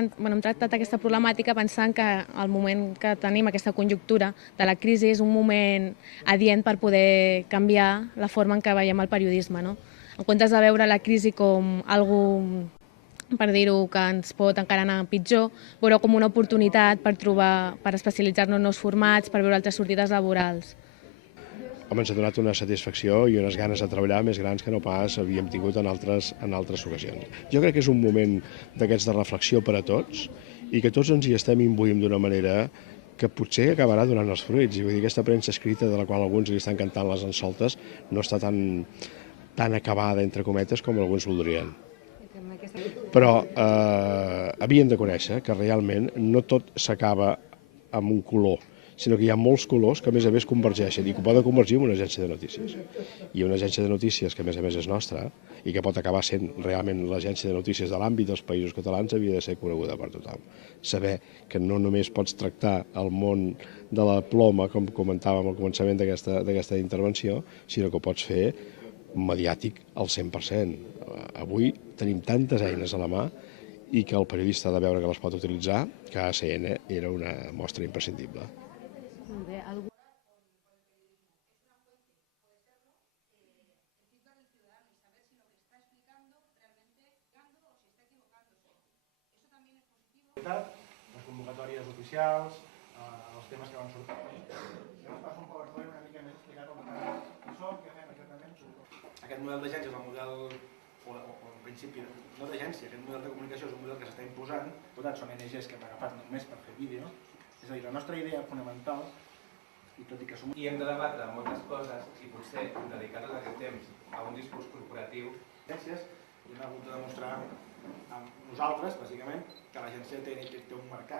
Hem tractat aquesta problemàtica pensant que el moment que tenim, aquesta conjuntura de la crisi, és un moment adient per poder canviar la forma en què veiem el periodisme. No? En comptes de veure la crisi com algo, per dir-ho, que ens pot encara anar pitjor, veure com una oportunitat per especialitzar-nos en nous formats, per veure altres sortides laborals. Home, ens ha donat una satisfacció i unes ganes de treballar més grans que no pas havíem tingut en altres ocasions. Jo crec que és un moment d'aquests de reflexió per a tots i que tots ens hi estem imbuint d'una manera que potser acabarà donant els fruits. I vull dir, aquesta premsa escrita de la qual alguns li estan cantant les ensoltes no està tan acabada, entre cometes, com alguns voldrien. Però havien de conèixer que realment no tot s'acaba amb un color, sinó que hi ha molts colors que a més convergeixen i que poden convergir en una agència de notícies. I una agència de notícies que a més és nostra i que pot acabar sent realment l'agència de notícies de l'àmbit dels països catalans havia de ser coneguda per tothom. Saber que no només pots tractar el món de la ploma, com comentàvem al començament d'aquesta intervenció, sinó que ho pots fer mediàtic al 100%. Avui tenim tantes eines a la mà i que el periodista ha de veure que les pot utilitzar, que ACN era una mostra imprescindible. Les convocatòries oficials, els temes que van sortir. Jo us passo un PowerPoint una mica més explicat qui som, què fem exactament. Aquest model d'agència és el model, o en principi, no d'agència, aquest model de comunicació és un model que s'està imposant, per tant són ONGs que hem agafat només per fer vídeo. És a dir, la nostra idea fonamental, i tot i que som... I hem de debatre moltes coses i potser dedicar-nos aquest temps a un discurs corporatiu. I hem hagut de demostrar amb nosaltres, bàsicament, que l'agència té un mercat.